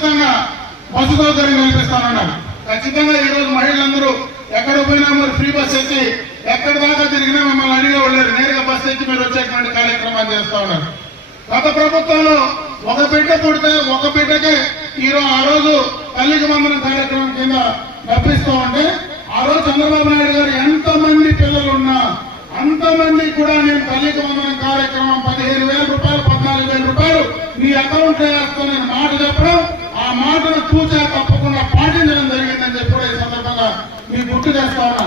ఉచితంగా బస్సు సౌకర్యం కల్పిస్తానన్నారు. ఖచ్చితంగా ఈ రోజు మహిళలందరూ ఎక్కడ పోయినా మరి ఫ్రీ బస్ ఎక్కి ఎక్కడి దాకా తిరిగినా మమ్మల్ని అడిగేవాళ్ళు నేరుగా బస్సు ఎక్కి మీరు వచ్చేటువంటి కార్యక్రమాలు చేస్తా ఉన్నారు. గత ప్రభుత్వంలో ఒక బిడ్డ పుడితే ఒక బిడ్డకే ఆ రోజు తల్లికి వందనం కార్యక్రమం కింద డబ్బిస్తూ ఉంటే ఆ రోజు చంద్రబాబు నాయుడు గారు ఎంతమంది పిల్లలు ఉన్నా అంతమంది కూడా నేను తల్లికి వందనం కార్యక్రమం 15,000 రూపాయలు 14,000 రూపాయలు మీ అకౌంట్ వేస్తూ నేను మాట చెప్పడం, ఆ మాటను చూచా తప్పకుండా పాటించడం జరిగిందని చెప్పి కూడా ఈ సందర్భంగా మీకు గుర్తు చేస్తా ఉన్నా.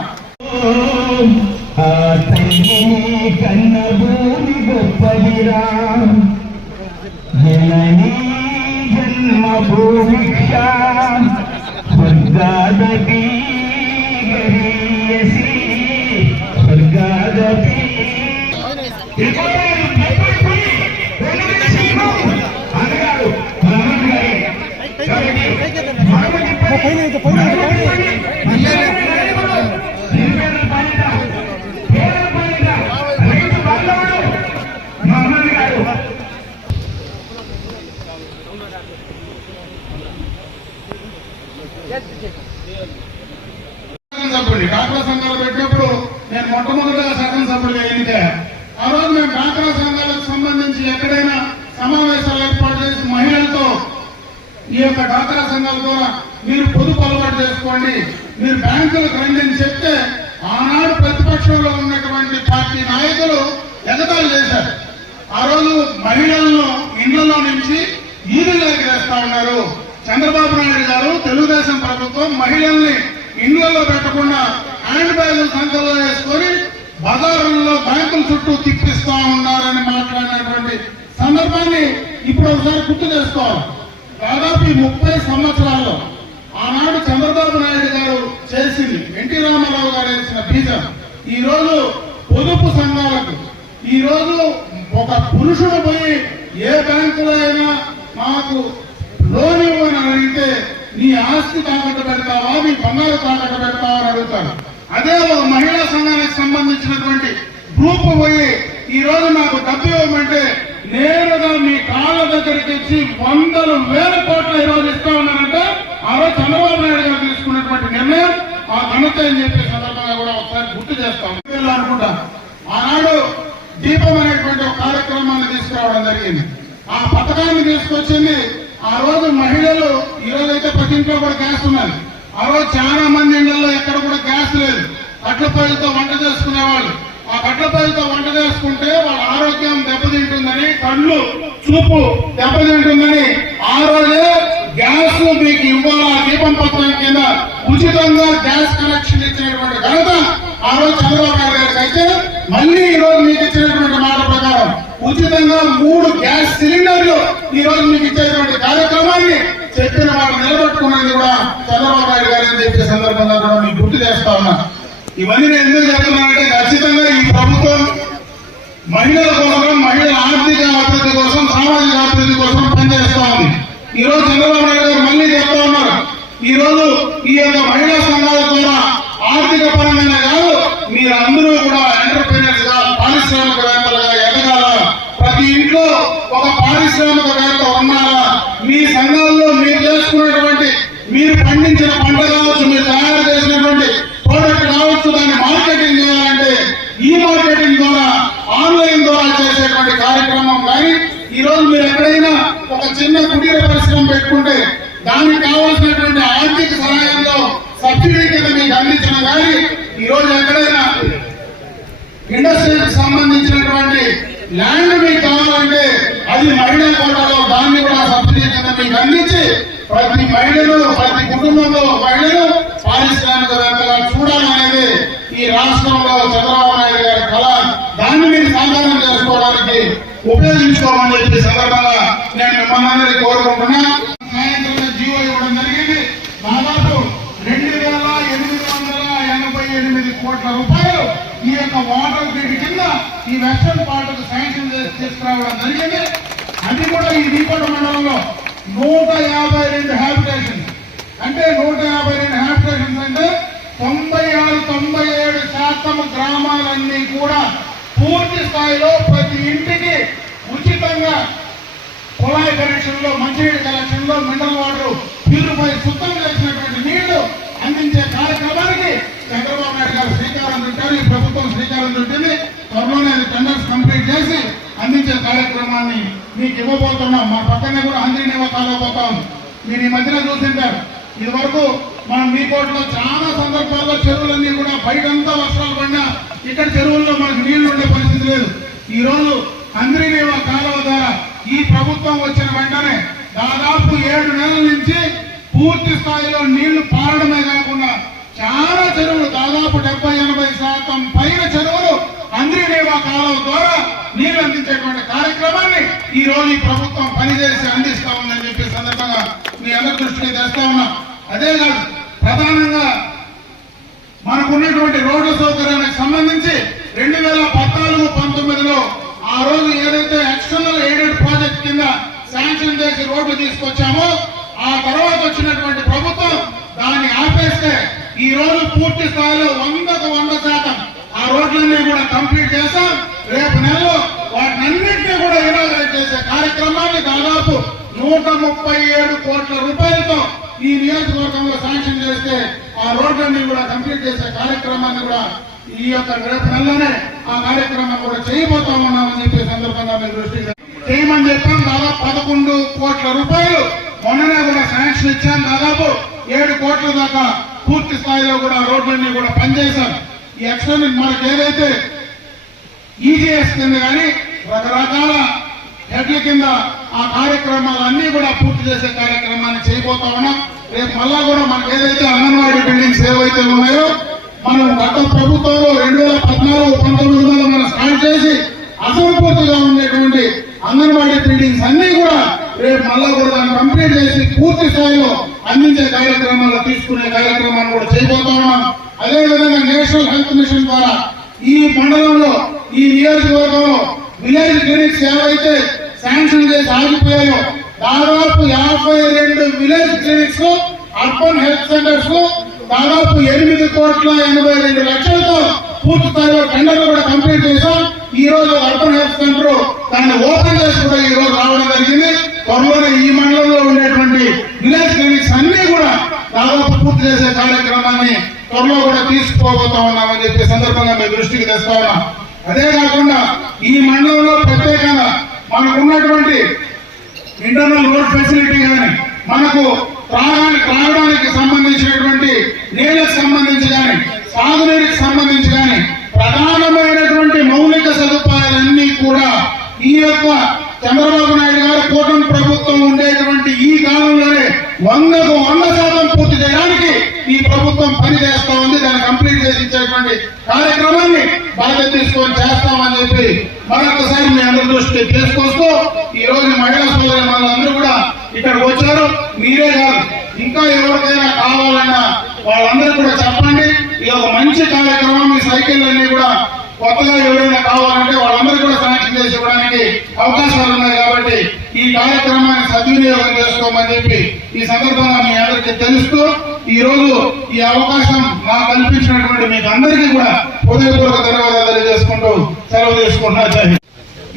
డాక్రా సంఘాలు పెట్టినప్పుడు నేను మొట్టమొదటిగా శాసనసభ్యుడిగా ఎన్నికయ్యా. ఆ రోజు మేము డాక్రా సంఘాలకు సంబంధించి ఎక్కడైనా సమావేశాలు ఏర్పాటు చేసి మహిళలతో ఈ యొక్క డాక్రా సంఘాల ద్వారా మీరు పొదుపు అలవాటు చేసుకోండి, మీరు బ్యాంకులకు రండి అని చెప్తే ఆనాడు ప్రతిపక్షంలో ఉన్నటువంటి పార్టీ నాయకులు ఎగతాళి చేశారు. ఆ రోజు మహిళలను ఇళ్లలో నుంచి ఈదులోకి వేస్తా ఉన్నారు. చంద్రబాబు నాయుడు గారు తెలుగుదేశం ప్రభుత్వం మహిళల్ని ఇండ్లలో పెట్టకుండా హ్యాండ్ బ్యాగులు సంఖ్యలో వేసుకొని బజారుల్లో బ్యాంకుల చుట్టూ తిప్పిస్తా ఉన్నారని మాట్లాడినటువంటి సందర్భాన్ని ఇప్పుడు ఒకసారి గుర్తు చేసుకోవాలి. దాదాపు 30 సంవత్సరాల్లో ఆనాడు చంద్రబాబు నాయుడు గారు చేసింది, ఎన్టీ రామారావు గారు వేసిన బీజం ఈ రోజు పొదుపు సంఘాలకు ఈ రోజు ఒక పురుషుడు పోయి ఏ బ్యాంకులో అయినా నాకు లోన్ ఇవ్వని అడిగితే నీ ఆస్తి తాకట్టు పెడతావా, నీ బంగారు తాకట్టు పెడతావా అని అడుగుతారు. అదే ఒక మహిళా సంఘానికి సంబంధించినటువంటి గ్రూప్ పోయి ఈ రోజు నాకు డబ్బు ఇవ్వమంటే నేరుగా మీ కాళ్ళ దగ్గరికి ఇచ్చి 100,000 కోట్ల ఈ రోజు ఇస్తా ఉన్నారంటే ఆ రోజు చంద్రబాబు నాయుడు గారు తీసుకున్నటువంటి నిర్ణయం ఆ ఘనత అని చెప్పే సందర్భంగా కూడా ఒకసారి గుర్తు చేస్తాం అనుకుంటా. ఆనాడు దీపం అనేటువంటి ఒక కార్యక్రమాన్ని తీసుకురావడం జరిగింది. ఆ పథకాన్ని తీసుకొచ్చింది ఆ రోజు మహిళలు. ఈ రోజు అయితే ప్రతి ఇంట్లో కూడా గ్యాస్ ఉన్నది. ఆ రోజు చాలా మంది ఇళ్లలో ఎక్కడ కూడా గ్యాస్ లేదు. కట్ల పొయ్యిలతో వంట చేసుకునేవాళ్ళు. ఆ కట్ల పొయ్యిలతో వంట చేసుకుంటే వాళ్ళ ఆరోగ్యం దెబ్బతింటుందని, కళ్ళు చూపు దెబ్బతింటుందని ఆ రోజే గ్యాస్ మీకు ఇవ్వాలా దీపం పథకం కింద ఉచితంగా గ్యాస్ కనెక్షన్ ఇచ్చినటువంటి ఘనత ఆ రోజు చంద్రబాబు నాయుడు గారికి అయితే మళ్ళీ ఈ రోజు మీకు ఇచ్చినటువంటి మాట ప్రకారం ఉచితంగా 3 గ్యాస్ సిలిండర్లు ఈ రోజు మీకు ఇచ్చేటువంటి కార్యక్రమాన్ని చెప్పిన వాళ్ళు నిలబెట్టుకున్నది కూడా చంద్రబాబు నాయుడు గారు అని చెప్పే సందర్భంగా కూడా మీకు గుర్తు చేస్తా ఉన్నా. ఇవన్నీ నేను ఎందుకు చెప్తున్నానంటే ఖచ్చితంగా ఈ ప్రభుత్వం మహిళల కోసం, మహిళల ఆర్థిక అభివృద్ధి కోసం, సామాజిక అభివృద్ధి కోసం పనిచేస్తా ఉంది. ఈ రోజు చంద్రబాబు నాయుడు గారు మళ్ళీ చెప్తా ఉన్నారు, ఈ రోజు ఈ యొక్క మహిళా సంఘాల ద్వారా ఆర్థిక పరంగానే కాదు మీరందరూ కూడా ఎంటర్ప్రీనర్స్ గా, పారిశ్రామికవేత్తలుగా ఎదగాల, ప్రతి ఇంట్లో ఒక పారిశ్రామికవేత్త ఉన్నారా, మీ సంఘాల్లో మీరు చేసుకున్నటువంటి మీరు పండించిన పంట కావచ్చు, మీరు తయారు చేసినటువంటి ప్రోడక్ట్ కావచ్చు, దాన్ని మార్కెటింగ్ చేయాలంటే ఈ మార్కెటింగ్ ద్వారా, ఆన్లైన్ ద్వారా చేసేటువంటి కార్యక్రమం. కానీ ఈ రోజు మీరు ఎక్కడైనా ఒక చిన్న కుటీర పరిశ్రమ పెట్టుకుంటే దానికి కావాల్సినటువంటి ఆర్థిక సహాయంలో సబ్సిడీ కింద మీకు అందించిన కానీ ఈ రోజు ఎక్కడైనా ఇండస్ట్రీకి సంబంధించినటువంటి ల్యాండ్ మీకు కావాలంటే అది మహిళా కోటాలో దాన్ని కూడా సబ్సిడీ కింద మీకు అందించి ప్రతి మహిళలు, ప్రతి కుటుంబంలో మహిళలు పారిశ్రామికవేత్తగా చూడాలనేది ఈ రాష్ట్రంలో చంద్రబాబు నాయుడు గారి కళ. దాన్ని మీరు సాకారం చేసుకోవడానికి ఉపయోగించుకోమని చెప్పి సందర్భంగా నేను మిమ్మల్ని కోరుకుంటున్నా. సాయంత్రం జీవో ఇవ్వడం జరిగింది. దాదాపు 2,888 కోట్ల రూపాయలు ఈ యొక్క వాటర్ గ్రిడ్ కింద ఈ వెస్టర్న్ పార్ట్ శాంక్షన్ తీసుకురావడం జరిగింది. అది కూడా ఈ దీపట మండలంలో 152 హ్యాబిటేషన్స్ అంటే 152 హ్యాబిటేషన్స్ అంటే 96-97% గ్రామాలన్నీ కూడా పూర్తి స్థాయిలో ప్రతి ఇంటికి ఉచితంగా కుళాయి కనెక్షన్ లో, మంచినీటి కనెక్షన్ లో, మినరల్ వాటర్ ప్యూరిఫై శుద్ధం చేసినటువంటి నీళ్లు అందించే కార్యక్రమానికి చంద్రబాబు నాయుడు గారు శ్రీకారం చుట్టారు. ఈ ప్రభుత్వం శ్రీకారం చుట్టింది. త్వరలోనే టెండర్స్ కంప్లీట్ చేసి అందించే కార్యక్రమాన్ని మీకు ఇవ్వబోతున్నాం. మా పక్కనే కూడా హంద్రీనేవా కాలువ పోతా ఉంది. మీరు ఈ మధ్యన చూసింటారు. ఇది వరకు మనం మీ కోటలో చాలా సందర్భాల్లో చెరువులన్నీ కూడా బయటంతా వర్షాలు పడినా ఇక్కడ చెరువుల్లో మనకు నీళ్లు ఉండే పరిస్థితి లేదు. ఈ రోజు హంద్రీనేవా కాలువ ద్వారా ఈ ప్రభుత్వం వచ్చిన వెంటనే దాదాపు 7 నెలల నుంచి పూర్తి స్థాయిలో నీళ్లు పారడమే కాకుండా చాలా చెరువులు, దాదాపు 70-80% పైన చెరువులు హంద్రీనేవా కాలువ ద్వారా నీళ్లు అందించేటువంటి కార్యక్రమాన్ని ఈ రోజు ఈ ప్రభుత్వం పనిచేసి అందిస్తా ఉందని చెప్పే సందర్భంగా మీ అందరి దృష్టికి తెస్తా ఉన్నా. అదే కాదు, ప్రధానంగా మనకున్నటువంటి రోడ్ల సౌకర్యానికి సంబంధించి 2014-19లో ఆ రోజు ఏదైతే ఎక్స్టర్నల్ ఎయిడెడ్ ప్రాజెక్ట్ కింద శాంక్షన్ చేసి రోడ్లు తీసుకొచ్చామో ఆ తర్వాత వచ్చినటువంటి ప్రభుత్వం దాన్ని ఆపేస్తే ఈ రోజు పూర్తి స్థాయిలో 100% ఆ రోడ్లన్నీ కూడా కంప్లీట్ చేశాం. రేపు నెలలో వాటినన్నింటినీ కూడా ఇనాగరేట్ చేసే కార్యక్రమాన్ని దాదాపు 137 కోట్ల రూపాయలతో ఈ నియోజకవర్గంలో శాంక్షన్ చేస్తే ఆ రోడ్లన్నీ కూడా కంప్లీట్ చేసే కార్యక్రమాన్ని కూడా ఈ యొక్క రేపు నెలలోనే ఆ కార్యక్రమం కూడా చేయబోతామన్నామని చెప్పే సందర్భంగా మీ దృష్టికి చేయమని చెప్పాం. దాదాపు 11 కోట్ల రూపాయలు మొన్ననే కూడా శాంక్షన్ ఇచ్చాం. దాదాపు 7 కోట్ల దాకా పూర్తి స్థాయిలో కూడా రోడ్లన్నీ కూడా పనిచేశాం. ఈ ఎక్స్టర్నల్ మనకి ఏదైతే ఈజీఎస్ కింద కానీ రకరకాల హెడ్ల కింద ఆ కార్యక్రమాలన్నీ కూడా పూర్తి చేసే కార్యక్రమాన్ని చేయబోతా ఉన్నాం. రేపు మళ్ళా కూడా మనకి ఏదైతే అంగన్వాడీ బిల్డింగ్స్ ఏవైతే ఉన్నాయో మనం గత ప్రభుత్వంలో 2014-19లో మనం స్టార్ట్ చేసి అసంపూర్తిగా ఉండేటువంటి అంగన్వాడీ బిల్డింగ్స్ అన్ని కూడా రేపు మళ్ళా కూడా దాన్ని కంప్లీట్ చేసి పూర్తి స్థాయిలో అందించే కార్యక్రమాలు తీసుకునే కార్యక్రమాన్ని కూడా చేయబోతా ఉన్నాం. అదేవిధంగా నేషనల్ హెల్త్ మిషన్ ద్వారా ఈ మండలంలో, ఈ నియోజకవర్గంలో విలేజ్ క్లినిక్స్ ఏవైతే శాంక్షన్ చేసి ఆగిపోయాయో దాదాపు 52 village clinics, urban health centres దాదాపు 8,82,00,000 పూర్తి స్థాయిలో టెండర్లు కూడా కంప్లీట్ చేశాం. ఈ రోజు అర్బన్ హెల్త్ సెంటర్ దాన్ని ఓపెన్ చేసి కూడా ఈ రోజు రావడం జరిగింది. త్వరలోనే ఈ మండలంలో ఉండేటువంటి విలేజ్ క్లినిక్స్ అన్ని కూడా దాదాపు పూర్తి చేసే కార్యక్రమాన్ని త్వరలో కూడా తీసుకుపోబోతా ఉన్నామని చెప్పే సందర్భంగా మీ దృష్టికి తెస్తా ఉన్నాం. అదే కాకుండా ఈ మండలంలో ప్రత్యేకంగా మనకు ఉన్నటువంటి ఇంటర్నల్ రోడ్ ఫెసిలిటీ కానీ, మనకు త్రాగడానికి సంబంధించినటువంటి నీళ్లకు సంబంధించి కానీ, సాగునీటికి సంబంధించి కానీ ప్రధానమైనటువంటి మౌలిక సదుపాయాలన్నీ కూడా ఈ యొక్క చంద్రబాబు నాయుడు గారు కూటమి ప్రభుత్వం ఉండేటువంటి ఈ కాలంలోనే 100% పూర్తి చేయడానికి ఈ ప్రభుత్వం పనిచేస్తా ఉంది. దాన్ని కంప్లీట్ చేసి ఇచ్చేటువంటి కార్యక్రమాన్ని బాధ్యత తీసుకొని చేస్తామని చెప్పి మరొకసారి మీ అందరి దృష్టికి తీసుకొస్తూ ఈ రోజు మహిళా సోదరి వాళ్ళందరూ కూడా ఇక్కడికి వచ్చారు. మీరే కాదు, ఇంకా ఎవరికైనా కావాలన్నా వాళ్ళందరూ కూడా చెప్పండి. ఇది ఒక మంచి కార్యక్రమం. ఈ సైకిల్ అన్ని కూడా కొత్తగా ఎవరైనా కావాలంటే వాళ్ళందరూ కూడా శాంక్షన్ చేసి ఇవ్వడానికి అవకాశాలు ఉన్నాయి. కాబట్టి ఈ కార్యక్రమాన్ని సద్వినియోగం చేసుకోమని చెప్పి ఈ సందర్భంగా మీ అందరికీ తెలుస్తూ ఈ రోజు ఈ అవకాశం నాకు కల్పించినటువంటి మీకు అందరికీ కూడా హృదయపూర్వక ధన్యవాదాలు తెలియజేసుకుంటూ సెలవు తీసుకుంటున్నా.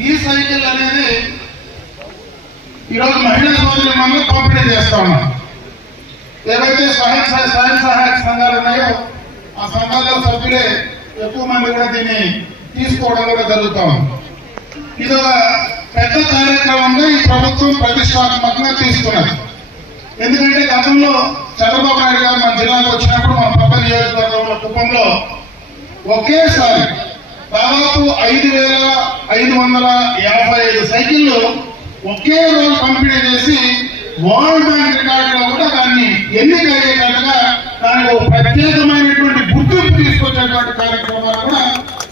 ఈ సైకిల్ అనేది ఈరోజు మహిళా సోదరులు మనం పంపిణీ చేస్తా ఉన్నాం. ఏవైతే స్వయం సహాయక సంఘాలు ఉన్నాయో ఆ సంఘాల సభ్యులే ఎక్కువ మంది కూడా దీన్ని తీసుకోవడం కూడా జరుగుతాం. ఇది ఒక పెద్ద కార్యక్రమంగా ఈ ప్రభుత్వం ప్రతిష్టాత్మకంగా తీసుకున్నది. ఎందుకంటే గతంలో చంద్రబాబు నాయుడు గారు మన జిల్లాకు వచ్చినప్పుడు మన పక్క నియోజకవర్గంలో కుప్పంలో ఒకేసారి దాదాపు 5,555 సైకిళ్లు ఒకే రోజు పంపిణీ చేసి వరల్డ్ బ్యాంక్ రికార్డులో కూడా దాన్ని ఎన్నిక అయ్యేటట్టుగా దానికి ఒక ప్రత్యేకమైనటువంటి గుర్తింపు తీసుకొచ్చేటువంటి కార్యక్రమాలు కూడా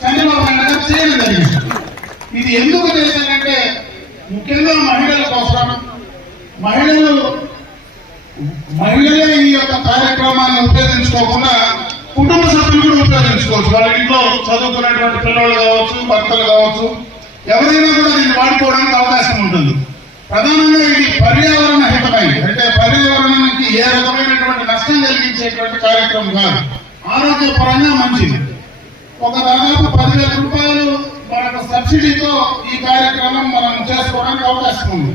చంద్రబాబు నాయుడు గారు చేయడం జరిగింది. ఇది ఎందుకు చేశారంటే ముఖ్యంగా మహిళల కోసం, మహిళలే ఈ యొక్క కార్యక్రమాన్ని ఉపయోగించుకోకుండా కుటుంబ సభ్యులు కూడా ఉపయోగించుకోవచ్చు. వాళ్ళ ఇంట్లో చదువుకునేటువంటి పిల్లలు కావచ్చు, భర్తలు కావచ్చు, ఎవరైనా కూడా దీన్ని వాడుకోవడానికి అవకాశం ఉంటుంది. ప్రధానంగా ఇది పర్యావరణ హితమైనది. అంటే పర్యావరణానికి ఏ రకమైనటువంటి నష్టం కలిగించేటువంటి కార్యక్రమం కాదు, ఆరోగ్యపరంగా మంచిది. ఒక దాదాపు 10,000 రూపాయలు మనకు సబ్సిడీతో ఈ కార్యక్రమం మనం చేసుకోవడానికి అవకాశం ఉంది.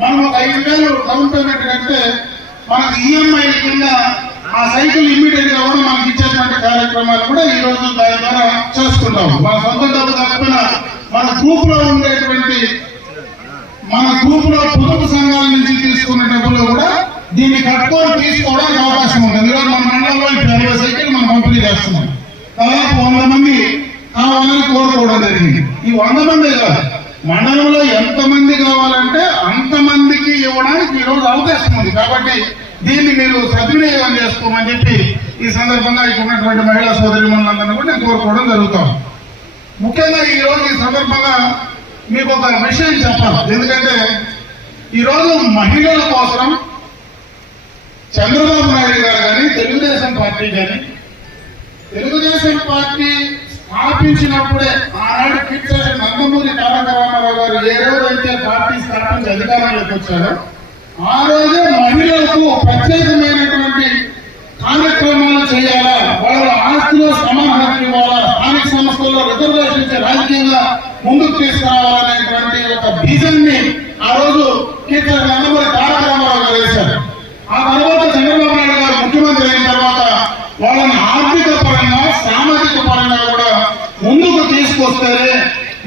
మనం ఒక 5,000 డౌన్ పేమెంట్ కడితే మనకు ఈఎంఐ కింద ఆ సైకిల్ ఇమ్మీడియట్ గా కూడా మనకి ఇచ్చేటువంటి కార్యక్రమాలు కూడా ఈ రోజు దాని ద్వారా చేసుకుంటాం. మన సొంత డబ్బు కాకపోయినా మన గ్రూప్ లో ఉండేటువంటి పొదుపు సంఘాల నుంచి తీసుకున్న డబ్బులు కూడా దీన్ని కట్టుకొని తీసుకోవడానికి అవకాశం ఉంటుంది. ఈరోజు మన మండలంలో 20 సైకిల్ మనం పంపిణీ చేస్తున్నాం. దాదాపు 100 మంది కావాలని కోరుకోవడం జరిగింది. ఈ 100 మంది కాదు, మండలంలో ఎంతమంది కావాలంటే అంతమందికి ఇవ్వడానికి ఈరోజు అవకాశం ఉంది. కాబట్టి దీన్ని మీరు సద్వినియోగం చేసుకోమని చెప్పి ఈ సందర్భంగా ఇక్కడ ఉన్నటువంటి మహిళా సోదరిమణులందరినీ కూడా నేను కోరుకోవడం జరుగుతాం. ముఖ్యంగా ఈ రోజు ఈ సందర్భంగా మీకు ఒక విషయం చెప్పాలి. ఎందుకంటే ఈరోజు మహిళల కోసం చంద్రబాబు నాయుడు గారు కానీ తెలుగుదేశం పార్టీ స్థాపించినప్పుడే ఆనాడు కిట్టారు నందమూరి తారక రామారావు గారు ఏ రోజైతే పార్టీ స్థాపించి అధికారంలోకి వచ్చారో ఆ రోజే మహిళలకు ప్రత్యేకమైనటువంటి కార్యక్రమాలు చేయాలా, వాళ్ళ ఆస్తిలో సమాన హక్కు ఇవ్వాలా, స్థానిక సంస్థల్లో రిజర్వేషన్ ఇచ్చే రాజకీయంగా ముందుకు తీసుకురావాలనేటువంటి ఒక బీజాన్ని ఆ రోజు కిట్టారు నందమూరి తారక రామారావు గారు వేశారు. ఆ తర్వాత చంద్రబాబు నాయుడు గారు ముఖ్యమంత్రి అయిన తర్వాత వాళ్ళని ఆర్థిక పరంగా సామాజిక పరంగా కూడా ముందుకు తీసుకొస్తేనే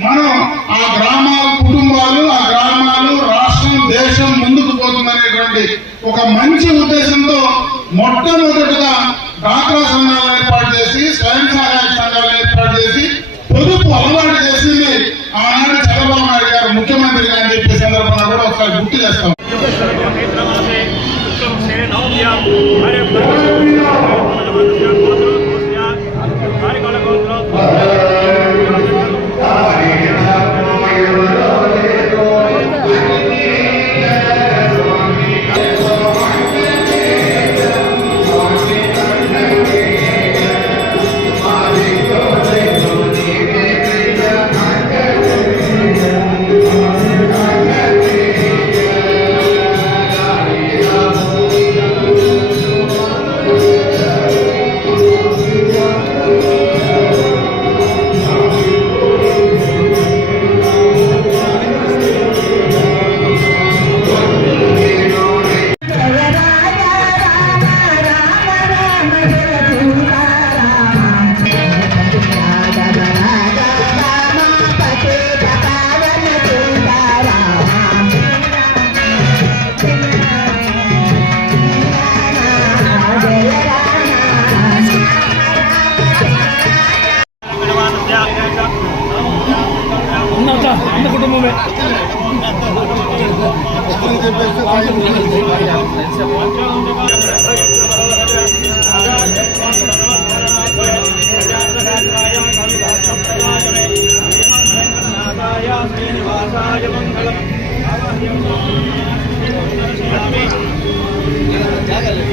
మనం ఆ గ్రామాల కుటుంబాలు, ఆ గ్రామాలు, రాష్ట్రం, దేశం ముందుకు పోతుందనేటువంటి ఒక మంచి ఉద్దేశంతో మొట్టమొదటిగా డ్వాక్రా సంఘాలు ఏర్పాటు చేసి, స్వయం సహాయక సంఘాలు ఏర్పాటు చేసి పొదుపు అలవాటు చేసింది ఆనాడు చంద్రబాబు నాయుడు గారు ముఖ్యమంత్రిగా అని చెప్పే సందర్భంగా కూడా ఒకసారి గుర్తు చేస్తాం. కుటుంబమే జాగ్రత్త